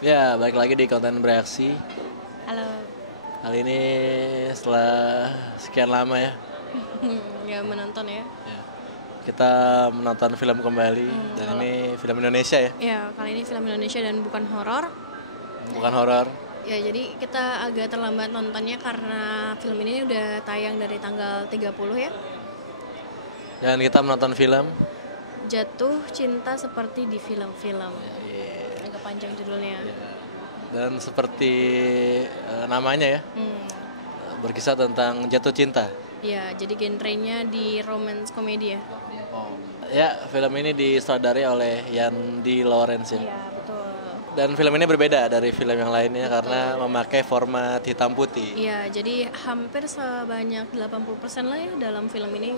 Ya, balik lagi di konten bereaksi. Halo. Kali ini setelah sekian lama ya, Nggak menonton ya. ya, kita menonton film kembali. Dan Kalau ini film Indonesia ya, ya kali ini film Indonesia dan bukan horor. bukan horor. Ya jadi kita agak terlambat nontonnya karena film ini udah tayang dari tanggal 30 ya. Dan kita menonton film. Jatuh Cinta Seperti di Film-film. Ya, Agak panjang judulnya. dan seperti namanya ya, Hmm. berkisah tentang jatuh cinta. Ya, jadi genrenya di romance komedi ya. Ya, film ini disutradari oleh Yandi Lawrence ya. Iya, betul. Dan film ini berbeda dari film yang lainnya karena memakai format hitam putih. Iya, jadi hampir sebanyak 80% lah ya dalam film ini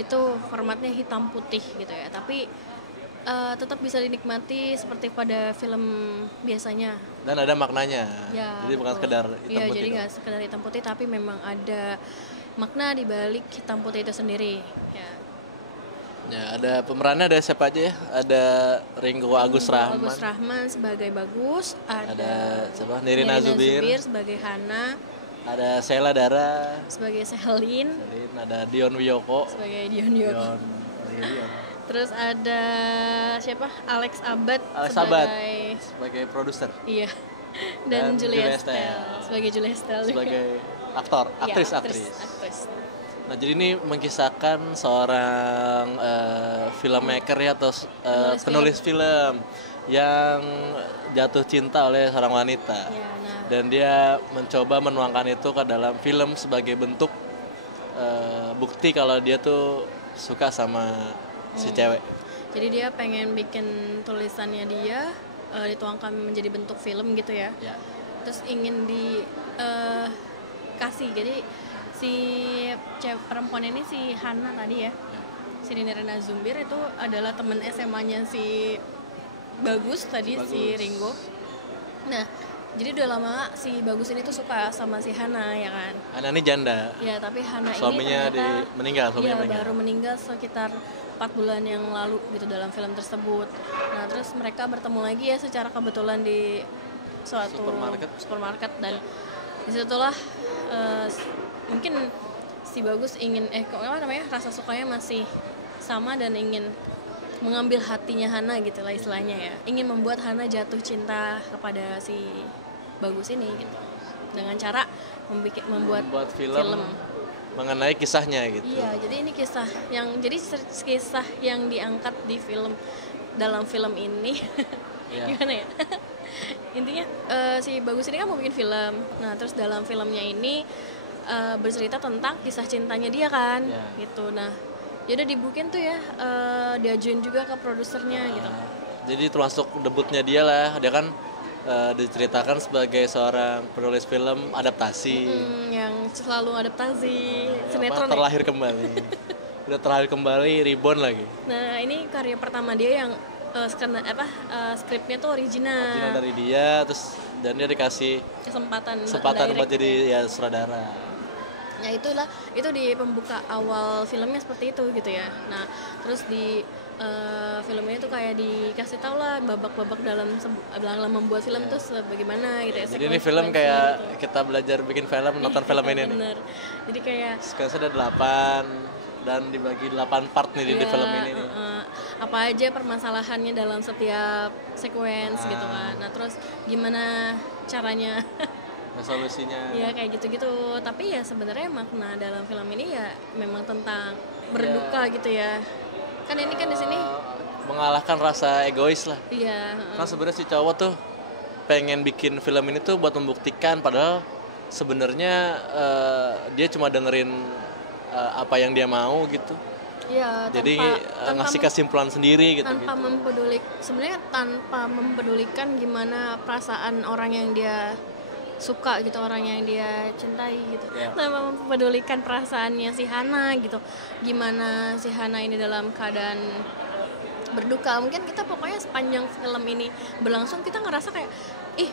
itu formatnya hitam putih gitu ya. Tapi tetap bisa dinikmati seperti pada film biasanya. Dan ada maknanya. Ya, Jadi bukan betul. sekedar hitam Iya, putih. jadi doang. nggak sekedar hitam putih tapi memang ada makna di balik hitam putih itu sendiri. Ya. Ya, ada pemerannya ada siapa aja ya? Ada Ringo Agus Rahman. Agus Rahman sebagai Bagus, Ada ada siapa? Nirina Zubir. sebagai Hana, Ada Sheila Dara. sebagai Selin, Ada Dion Wiyoko. sebagai Dion Yoko. Dion. Terus ada siapa? Alex Abad Alex Abad sebagai sebagai produser. iya. Dan Dan Julia Julia Estelle Estelle. sebagai Julia Estelle juga. Sebagai aktor, Iya, aktris. Nah, jadi ini mengisahkan seorang filmmaker ya atau penulis film yang jatuh cinta oleh seorang wanita. Ya, nah, Dan dia mencoba menuangkan itu ke dalam film sebagai bentuk bukti kalau dia tuh suka sama si cewek. jadi dia pengen bikin tulisannya dia dituangkan menjadi bentuk film gitu ya. Ya. Terus ingin di kasih. Jadi si perempuan ini si Hana tadi ya. Si Nirina Zubir itu adalah teman SMA-nya si Bagus tadi, si Ringo. Nah, jadi udah lama si Bagus ini tuh suka sama si Hana ya kan. Hana ini janda. Ya, tapi Hana Suaminya ini ternyata meninggal, suaminya iya, meninggal. baru meninggal sekitar 4 bulan yang lalu gitu dalam film tersebut. Nah, terus mereka bertemu lagi ya secara kebetulan di suatu supermarket dan disitulah mungkin si Bagus ingin rasa sukanya masih sama dan ingin mengambil hatinya Hana gitu lah istilahnya ya. Ingin membuat Hana jatuh cinta kepada si Bagus ini gitu. Dengan cara membuat film. Mengenai kisahnya gitu. Iya, jadi ini kisah yang diangkat di film dalam film ini. Iya. Gimana ya? Intinya si Bagus ini kan mau bikin film. Nah, terus dalam filmnya ini bercerita tentang kisah cintanya dia kan, gitu. Nah, jadi dibukin tuh ya, diajuin juga ke produsernya gitu. Jadi termasuk debutnya dia lah. Dia kan diceritakan sebagai seorang penulis film adaptasi. Yang selalu adaptasi sinetron. Terlahir kembali. Udah terlahir kembali, reborn lagi. Nah, ini karya pertama dia yang skripnya tuh original dari dia, terus dan dia dikasih kesempatan buat jadi ya sutradara. Ya itu di pembuka awal filmnya seperti itu gitu ya. Nah, terus di filmnya itu kayak dikasih tau lah babak-babak dalam membuat film tuh bagaimana gitu ya. Jadi ini film kayak gitu. Kita belajar bikin film, nonton film ini bener. nih. Jadi kayak sekarang ada 8 dan dibagi 8 part nih di film ini nih. Apa aja permasalahannya dalam setiap sequence gitu kan. Nah, terus gimana caranya solusinya. Ya kayak gitu-gitu. Tapi ya sebenarnya makna dalam film ini ya memang tentang berduka gitu ya. Kan ini kan di sini mengalahkan rasa egois lah. Iya. Kan sebenarnya si cowok tuh pengen bikin film ini tuh buat membuktikan padahal sebenarnya dia cuma dengerin apa yang dia mau gitu. Iya, jadi ngasih kesimpulan sendiri gitu. Tanpa mempedulikan gimana perasaan orang yang dia suka gitu, orang yang dia cintai gitu. Tanpa mempedulikan perasaannya si Hana gitu. Gimana si Hana ini dalam keadaan berduka. Mungkin kita pokoknya sepanjang film ini berlangsung kita ngerasa kayak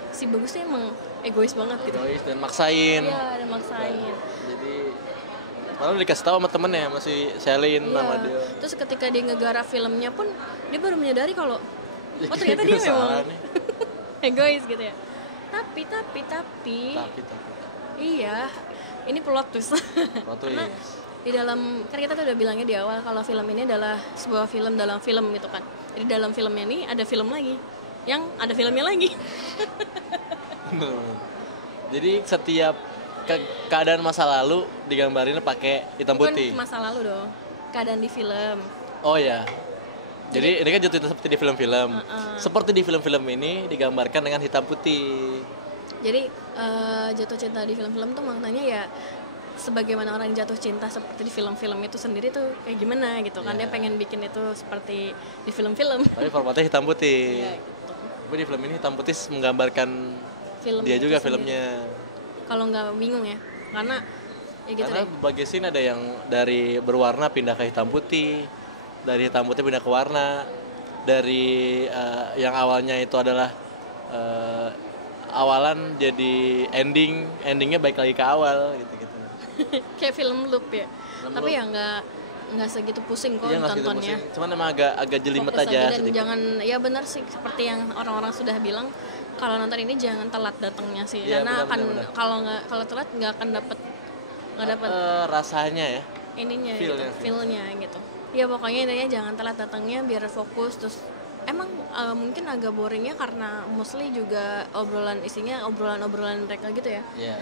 si Bagusnya emang egois banget gitu. Egois dan maksain. Iya, dan maksain. Jadi malah dikasih tahu sama temennya, masih Selin nama dia. Terus ketika dia ngegarap filmnya pun dia baru menyadari kalau ternyata dia memang egois gitu ya. Tapi Tapi iya, ini plot twist. waktu Karena di dalam, kan kita tuh udah bilangnya di awal kalau film ini adalah sebuah film dalam film gitu kan. Jadi dalam filmnya ini ada film lagi, yang ada filmnya lagi. Jadi setiap keadaan masa lalu digambarin pakai hitam putih. Bukan masa lalu dong, keadaan di film. Oh ya. Jadi ini kan jatuh cinta seperti di film-film. Seperti di film-film ini digambarkan dengan hitam putih. Jadi jatuh cinta di film-film tuh maknanya ya sebagaimana orang jatuh cinta seperti di film-film itu sendiri tuh kayak gimana gitu kan. Dia pengen bikin itu seperti di film-film. Tapi formatnya hitam putih. Iya gitu. Tapi di film ini hitam putih menggambarkan Film dia itu juga sendiri. filmnya. Kalau nggak bingung ya, karena ya gitu Karena deh. berbagai scene ada yang dari berwarna pindah ke hitam putih, dari hitam putih pindah ke warna, dari yang awalnya itu adalah awalan jadi endingnya balik lagi ke awal gitu. Kayak film loop ya. Film Tapi loop. ya nggak segitu pusing kok Iya nggak segitu tontonnya. pusing. Cuman emang agak jelimet Fokus aja dan sedikit. jangan, ya benar sih seperti yang orang-orang sudah bilang, kalau nonton ini jangan telat datangnya sih. Iya, Karena benar. kalau telat nggak akan dapet Rasanya ya. ininya Feel-nya, gitu, feel-nya gitu. Ya pokoknya intinya jangan telat datangnya biar fokus. Terus emang mungkin agak boringnya karena mostly juga obrolan mereka gitu ya. Iya.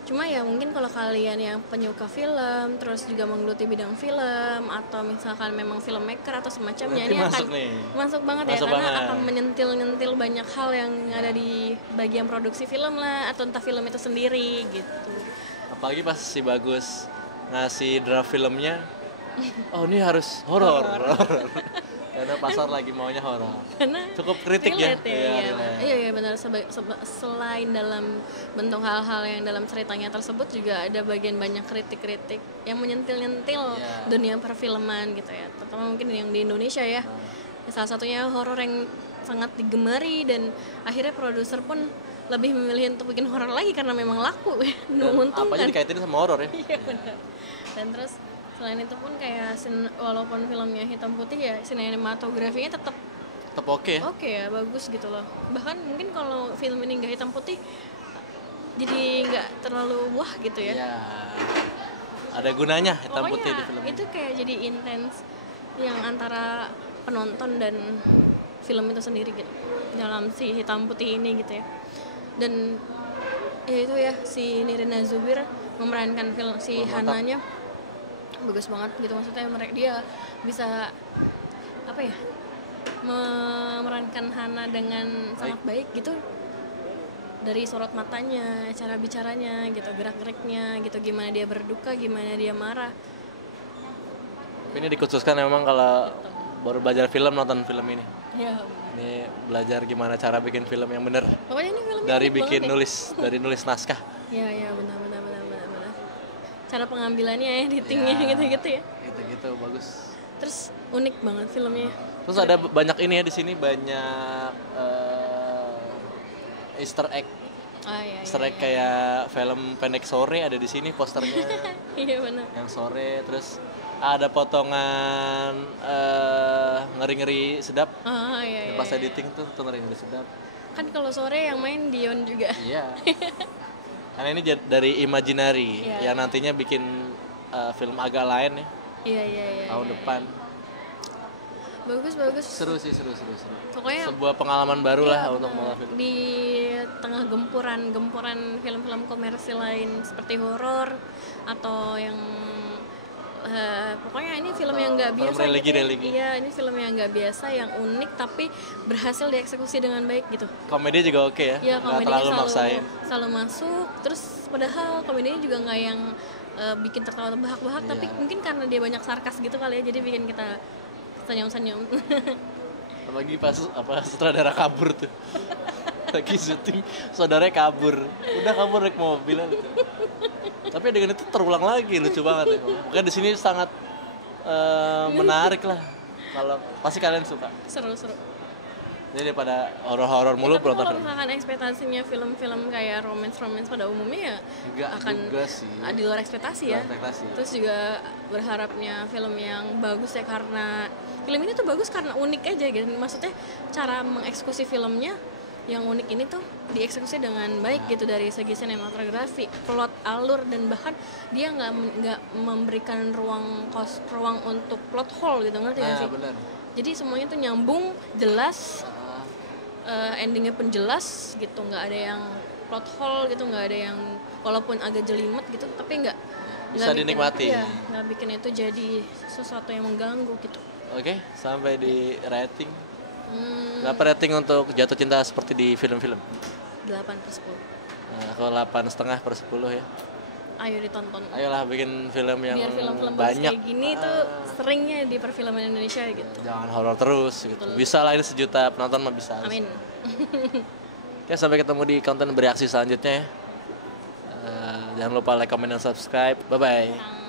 Cuma ya mungkin kalau kalian yang penyuka film, terus juga menggeluti bidang film, atau misalkan memang filmmaker atau semacamnya, Berarti ini akan masuk nih. masuk banget Masuk ya, karena banget. akan menyentil-nyentil banyak hal yang ada di bagian produksi film lah, atau entah film itu sendiri gitu. Apalagi pas si Bagus ngasih draft filmnya, oh ini harus horor. Karena pasar lagi maunya horor. Karena Cukup kritik ya. relate Iya, iya benar. Selain dalam bentuk hal-hal yang dalam ceritanya tersebut, juga ada bagian banyak kritik-kritik yang menyentil-nyentil Iya. dunia perfilman gitu ya, terutama mungkin yang di Indonesia ya. Salah satunya horor yang sangat digemari, dan akhirnya produser pun lebih memilih untuk bikin horor lagi karena memang laku ya, Dan apa menguntungkan. aja dikaitin sama horor ya. Iya benar. Dan terus selain itu pun kayak walaupun filmnya hitam putih ya, sinematografinya tetap Tetap oke ya. oke ya, bagus gitu loh. Bahkan mungkin kalau film ini nggak hitam putih jadi nggak terlalu wah gitu ya. Iya. Ada gunanya hitam Pokoknya putih di film itu ini. kayak jadi intens yang antara penonton dan film itu sendiri gitu, dalam si hitam putih ini gitu ya. Dan ya itu ya, si Nirina Zubir memerankan film si Mantap. Hananya bagus banget gitu. Maksudnya dia bisa apa ya, memerankan Hana dengan sangat baik gitu, dari sorot matanya, cara bicaranya gitu, gerak-geriknya gitu, gimana dia berduka, gimana dia marah. Tapi ini dikhususkan memang kalau baru belajar film nonton film ini. Ya Ini belajar gimana cara bikin film yang bener. pokoknya ini filmnya Dari unik bikin banget dari nulis naskah. ya. Ya benar. Cara pengambilannya, editingnya gitu-gitu ya. Gitu bagus. Terus unik banget filmnya. Terus ada banyak ini ya di sini, banyak Easter egg. Iya. Easter egg kayak film pendek Sore ada di sini posternya. Iya benar. Yang Sore, terus ada potongan ngeri-ngeri sedap. Iya. Pas editing tuh ngeri-ngeri sedap. Kan kalau Sore yang main Dion juga. Iya. Karena ini dari Imaginary Iya. yang nantinya bikin film agak lain ya Iya. tahun depan. Bagus. Seru. Pokoknya Sebuah pengalaman baru lah iya, untuk benar. menonton film. Di tengah gempuran film-film komersil lain seperti horor atau yang pokoknya ini film yang nggak film biasa religi. Iya, ini film yang nggak biasa, yang unik tapi berhasil dieksekusi dengan baik gitu. Komedi juga oke ya, Ya, nggak komedinya terlalu maksain. selalu masuk. Terus padahal komedinya juga nggak yang bikin tertawa terbahak-bahak, tapi Iya. mungkin karena dia banyak sarkas gitu kali ya, jadi bikin kita senyum-senyum. Apalagi pas sutradara kabur tuh. Lagi syuting, saudaranya kabur. Udah kabur naik mobil aja. Tapi dengan itu terulang lagi, lucu banget ya. Makanya di sini sangat menarik lah. Kalau pasti kalian suka. Seru. Jadi daripada horor-horor mulu Tapi nonton kalau film. misalkan ekspektasinya film-film kayak romance pada umumnya ya Enggak akan juga sih. di luar ekspektasi ya. Luar ekspektasi. Terus juga berharapnya film yang bagus ya, karena film ini tuh bagus karena unik aja gitu. Maksudnya cara mengeksekusi filmnya yang unik ini tuh dieksekusi dengan baik gitu dari segi sinematografi, plot, alur, dan bahkan dia nggak memberikan ruang untuk plot hole gitu, ngerti nggak sih? Benar. Jadi semuanya tuh nyambung, jelas, endingnya pun jelas gitu, nggak ada yang plot hole gitu, nggak ada yang walaupun agak jelimet gitu tapi nggak bisa dinikmati. Iya, nggak bikin itu jadi sesuatu yang mengganggu gitu. Oke, sampai di rating. Berapa rating untuk Jatuh Cinta seperti di film-film? 8/10. Nah, kalau 8,5/10 ya. Ayo ditonton. Ayolah bikin film yang biar film-film bagus banyak. kayak gini tuh seringnya di perfilman Indonesia gitu. Jangan horor terus gitu. Bisa lah, ini 1 juta penonton mah bisa. Amin. Oke, sampai ketemu di konten bereaksi selanjutnya ya. Jangan lupa like, comment, dan subscribe. Bye-bye.